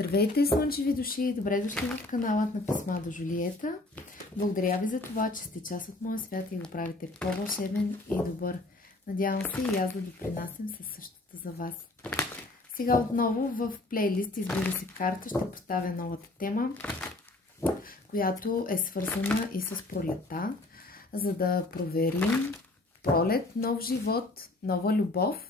Здравейте, слънчеви души! Добре дошли в каналът на Писма до Жулиета. Благодаря ви за това, че сте част от моя свят и го правите по-вълшебен и добър. Надявам се и аз да допринасям със същото за вас. Сега отново в плейлист Избери си карта ще поставя новата тема, която е свързана и с пролета, за да проверим пролет, нов живот, нова любов.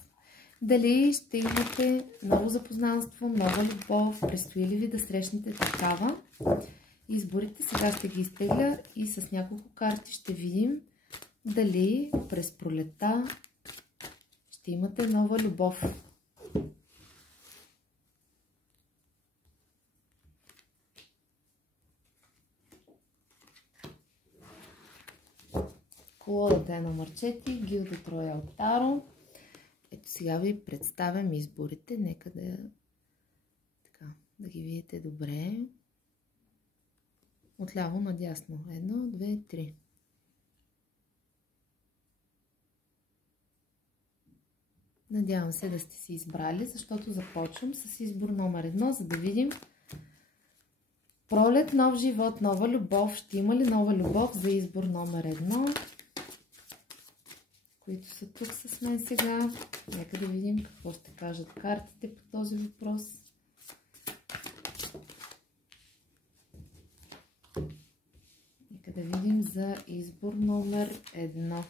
Дали ще имате ново запознанство, нова любов, предстои ли ви да срещнете такава. Изборите сега ще ги изтегля и с няколко карти ще видим дали през пролета ще имате нова любов. Колодата е номер 4, Гилдът Роял Таро. Ето сега ви представям изборите. Нека да ги видите добре. Отляво надясно. 1, 2, 3. Надявам се да сте си избрали, защото започвам с избор номер 1, за да видим пролет, нов живот, нова любов. Ще има ли нова любов за избор номер 1? Които са тук с мен сега. Нека да видим какво ще кажат картите по този въпрос. Нека да видим за избор номер 1.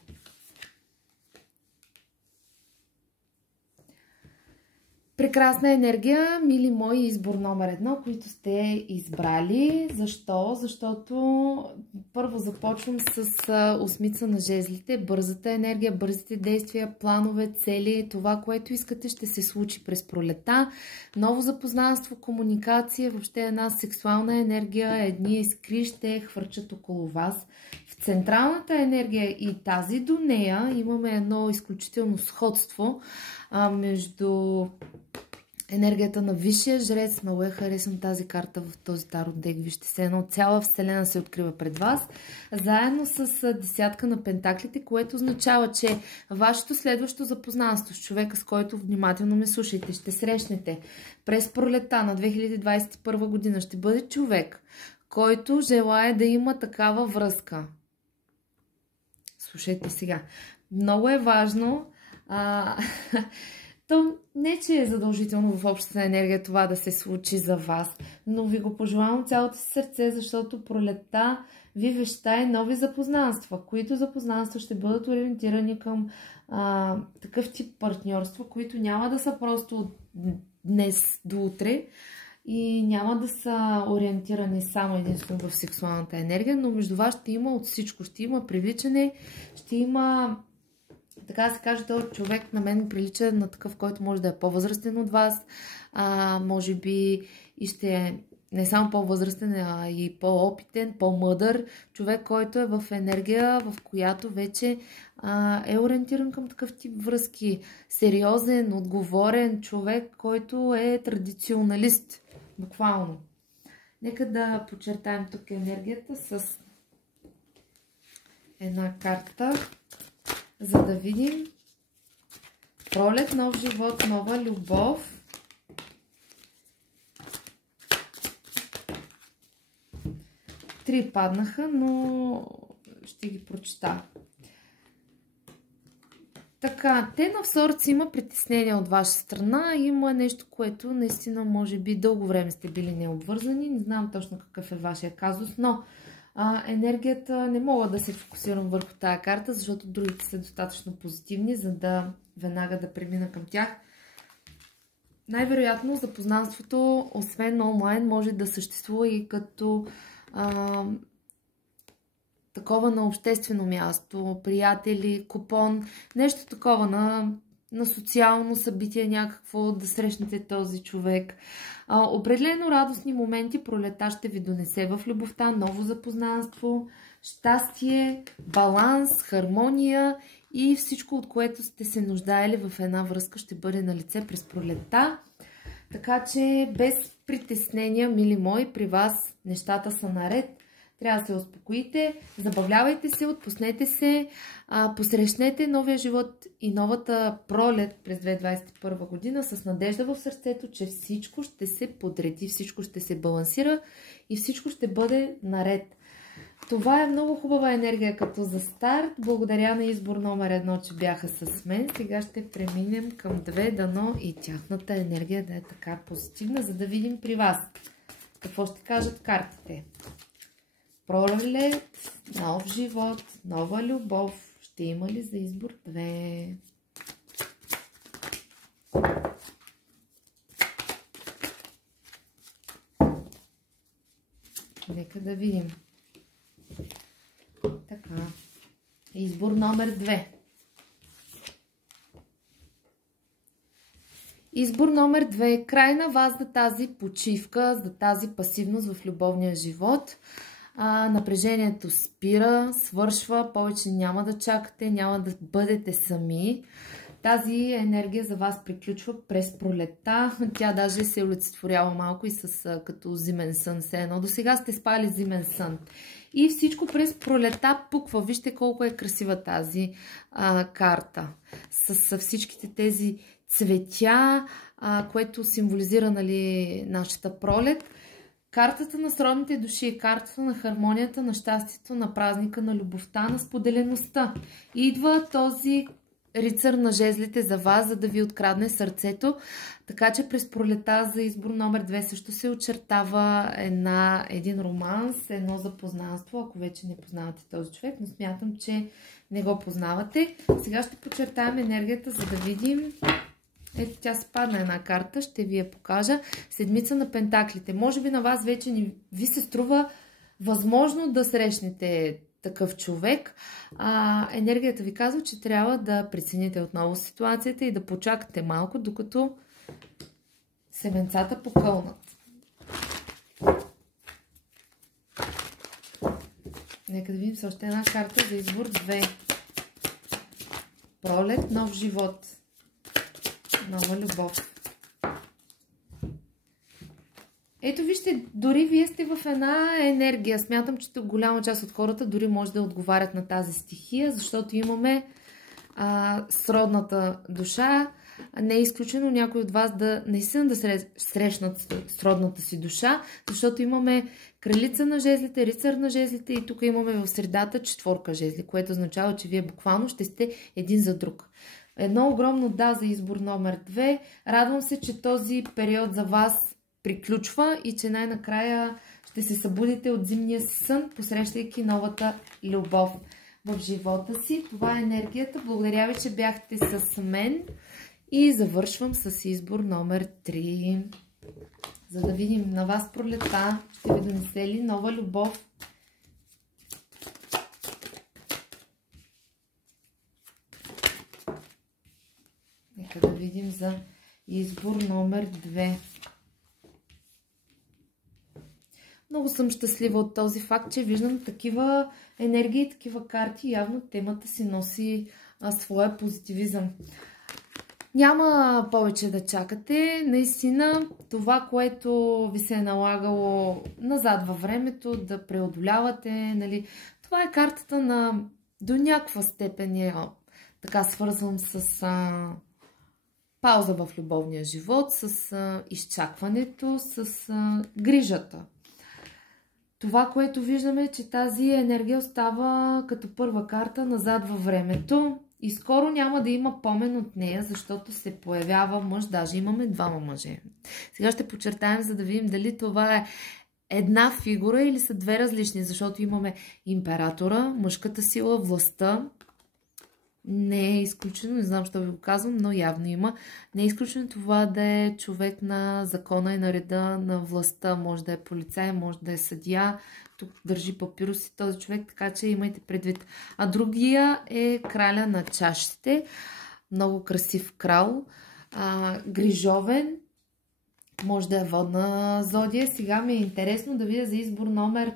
Прекрасна енергия, мили мои, избор номер 1, които сте избрали. Защо? Защото първо започвам с осмица на жезлите, бързата енергия, бързите действия, планове, цели. Това, което искате, ще се случи през пролета. Ново запознанство, комуникация, въобще една сексуална енергия, едни искри ще хвърчат около вас. В централната енергия и тази до нея имаме едно изключително сходство между енергията на Висшия жрец. Много я харесвам тази карта в този таро дек. Вижте се, едно цяла вселена се открива пред вас, заедно с десятка на пентаклите, което означава, че вашето следващо запознанство с човека, с който внимателно ме слушайте, ще срещнете през пролета на 2021 година, ще бъде човек, който желае да има такава връзка. Слушайте сега. Много е важно то не, че е задължително в общата енергия това да се случи за вас, но ви го пожелавам цялото си сърце, защото пролетта ви вещае нови запознанства, които запознанства ще бъдат ориентирани към такъв тип партньорства, които няма да са просто от днес до утре и няма да са ориентирани само единствено в сексуалната енергия, но между вас ще има от всичко. Ще има привличане, ще има, така да се каже, този човек на мен прилича на такъв, който може да е по-възрастен от вас, може би и ще е не само по-възрастен, а и по-опитен, по-мъдър човек, който е в енергия, в която вече е ориентиран към такъв тип връзки. Сериозен, отговорен човек, който е традиционалист, буквално. Нека да подчертаем тук енергията с една карта, за да видим пролет, нов живот, нова любов. Три паднаха, но ще ги прочета. Така, те на сорци има притеснение от ваша страна. Има нещо, което наистина може би дълго време сте били необвързани. Не знам точно какъв е вашия казус, но енергията не мога да се фокусирам върху тая карта, защото другите са достатъчно позитивни, за да веднага да премина към тях. Най-вероятно запознанството, освен онлайн, може да съществува и като такова на обществено място, приятели, купон, нещо такова на социално събитие някакво, да срещнете този човек. Определено радостни моменти пролета ще ви донесе в любовта, ново запознанство, щастие, баланс, хармония и всичко, от което сте се нуждаели в една връзка, ще бъде на лице през пролета. Така че без притеснения, мили мои, при вас нещата са наред. трябва да се успокоите, забавлявайте се, отпуснете се, посрещнете новия живот и новата пролет през 2021 година с надежда в сърцето, че всичко ще се подреди, всичко ще се балансира и всичко ще бъде наред. Това е много хубава енергия като за старт. Благодаря на избор номер 1, че бяха с мен. Сега ще преминем към 2, дано и тяхната енергия да е така позитивна, за да видим при вас какво ще кажат картите. Пролет, нов живот, нова любов. Ще има ли за избор 2? Нека да видим. Така. Избор номер 2. Избор номер 2. Край на вас за тази почивка, за тази пасивност в любовния живот. Напрежението спира, свършва, повече няма да чакате, няма да бъдете сами. Тази енергия за вас приключва през пролетта. Тя даже се олицетворява малко и с като зимен сън. Все едно. До сега сте спали зимен сън. И всичко през пролетта пуква. Вижте колко е красива тази карта. С всичките тези цветя, което символизира, нали, нашата пролет. Картата на сродните души, картата на хармонията, на щастието, на празника, на любовта, на споделеността. Идва този рицар на жезлите за вас, за да ви открадне сърцето. Така че през пролета за избор номер 2 също се очертава един романс, едно запознанство, ако вече не познавате този човек, но смятам, че не го познавате. Сега ще подчертаем енергията, за да видим. Ето, тя спадна една карта, ще ви я покажа. Седмица на пентаклите. Може би на вас вече не ви се струва възможно да срещнете такъв човек. Енергията ви казва, че трябва да прецените отново ситуацията и да почакате малко, докато семенцата покълнат. Нека да видим с още една карта за избор 2. Пролет, нов живот. Нова любов. Ето вижте, дори вие сте в една енергия. Смятам, че голяма част от хората дори може да отговарят на тази стихия, защото имаме сродната душа. Не е изключено някой от вас да наистина да срещнат сродната си душа, защото имаме кралица на жезлите, рицар на жезлите и тук имаме в средата четворка жезли, което означава, че вие буквално ще сте един за друг. Едно огромно да за избор номер 2. Радвам се, че този период за вас приключва и че най-накрая ще се събудите от зимния си сън, посрещайки новата любов в живота си. Това е енергията. Благодаря ви, че бяхте с мен и завършвам с избор номер 3. За да видим на вас пролета, ще ви донесе ли нова любов. Нека да видим за избор номер 2. Много съм щастлива от този факт, че виждам такива енергии, такива карти. Явно темата си носи своя позитивизъм. Няма повече да чакате. Наистина, това, което ви се е налагало назад във времето, да преодолявате, нали, това е картата на до някаква степен така свързвам с пауза в любовния живот, с изчакването, с грижата. Това, което виждаме, е, че тази енергия остава като първа карта назад във времето и скоро няма да има помен от нея, защото се появява мъж, даже имаме двама мъже. Сега ще подчертаем, за да видим дали това е една фигура или са две различни, защото имаме императора, мъжката сила, властта. Не е изключено, не знам, що ви го казвам, но явно има. Не е изключено това да е човек на закона и на реда на властта. Може да е полицай, може да е съдия. Тук държи папироси този човек, така че имайте предвид. А другия е краля на чашите. Много красив крал. Грижовен. Може да е водна зодия. Сега ми е интересно да видя за избор номер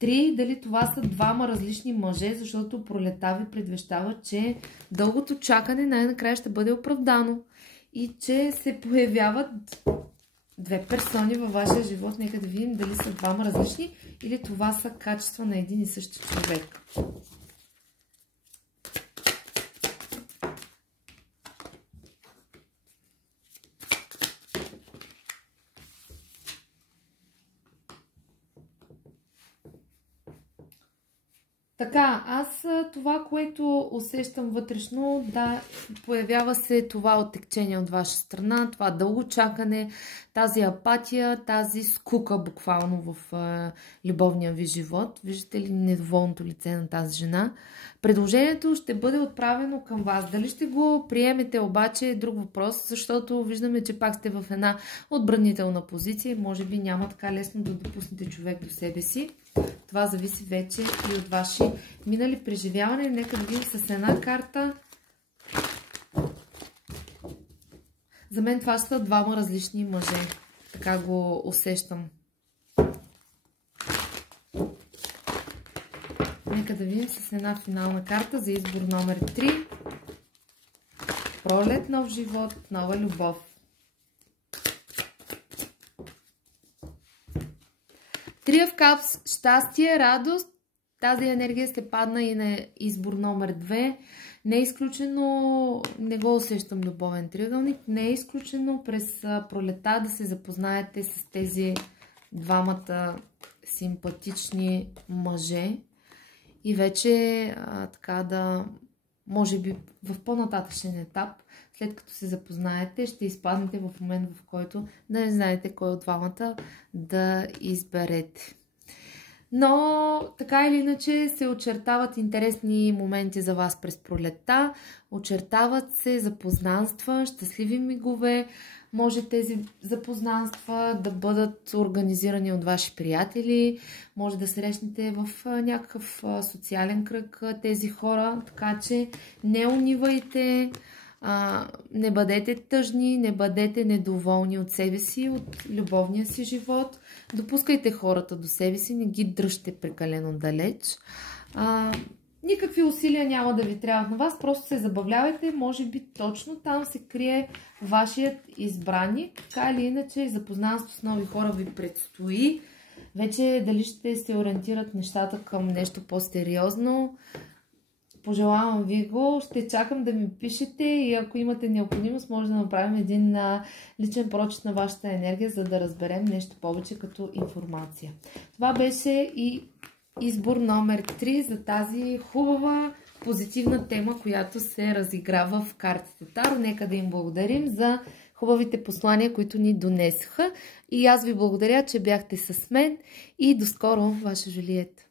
3, дали това са двама различни мъже, защото пролета ви предвещава, че дългото чакане най-накрая ще бъде оправдано и че се появяват две персони във вашия живот. Нека да видим дали са двама различни или това са качества на един и същи човек. Така, аз това, което усещам вътрешно, да, появява се това оттекчение от ваша страна, това дълго чакане, тази апатия, тази скука буквално в любовния ви живот. Виждате ли недоволното лице на тази жена? Предложението ще бъде отправено към вас. Дали ще го приемете обаче е друг въпрос, защото виждаме, че пак сте в една отбранителна позиция и може би няма така лесно да допуснете човек до себе си. Това зависи вече и от ваши минали преживявания. Нека да видим с една карта. За мен това са двама различни мъже. Така го усещам. Нека да видим с една финална карта за избор номер 3. Пролет, нов живот, нова любов. Three of Cups, щастие, радост. Тази енергия ще падна и на избор номер 2. Не е изключено, не го усещам любовен триъгълник, не е изключено през пролета да се запознаете с тези двамата симпатични мъже и вече така да, може би в по-нататъчен етап, след като се запознаете, ще изпаднете в момент, в който да не знаете кой от двамата да изберете. Но така или иначе се очертават интересни моменти за вас през пролетта, очертават се запознанства, щастливи мигове. Може тези запознанства да бъдат организирани от ваши приятели, може да срещнете в някакъв социален кръг тези хора, така че не унивайте, не бъдете тъжни, не бъдете недоволни от себе си, от любовния си живот. Допускайте хората до себе си, не ги дръжте прекалено далеч. Никакви усилия няма да ви трябват на вас, просто се забавлявайте, може би точно там се крие вашият избраник. Така или иначе, запознанство с нови хора ви предстои. Вече дали ще се ориентират нещата към нещо по-сериозно, пожелавам ви го. Ще чакам да ми пишете и ако имате необходимост, може да направим един личен прочит на вашата енергия, за да разберем нещо повече като информация. Това беше и избор номер 3 за тази хубава, позитивна тема, която се разиграва в картите Таро. Нека да им благодарим за хубавите послания, които ни донесоха. И аз ви благодаря, че бяхте с мен и до скоро, ваша Жулиет.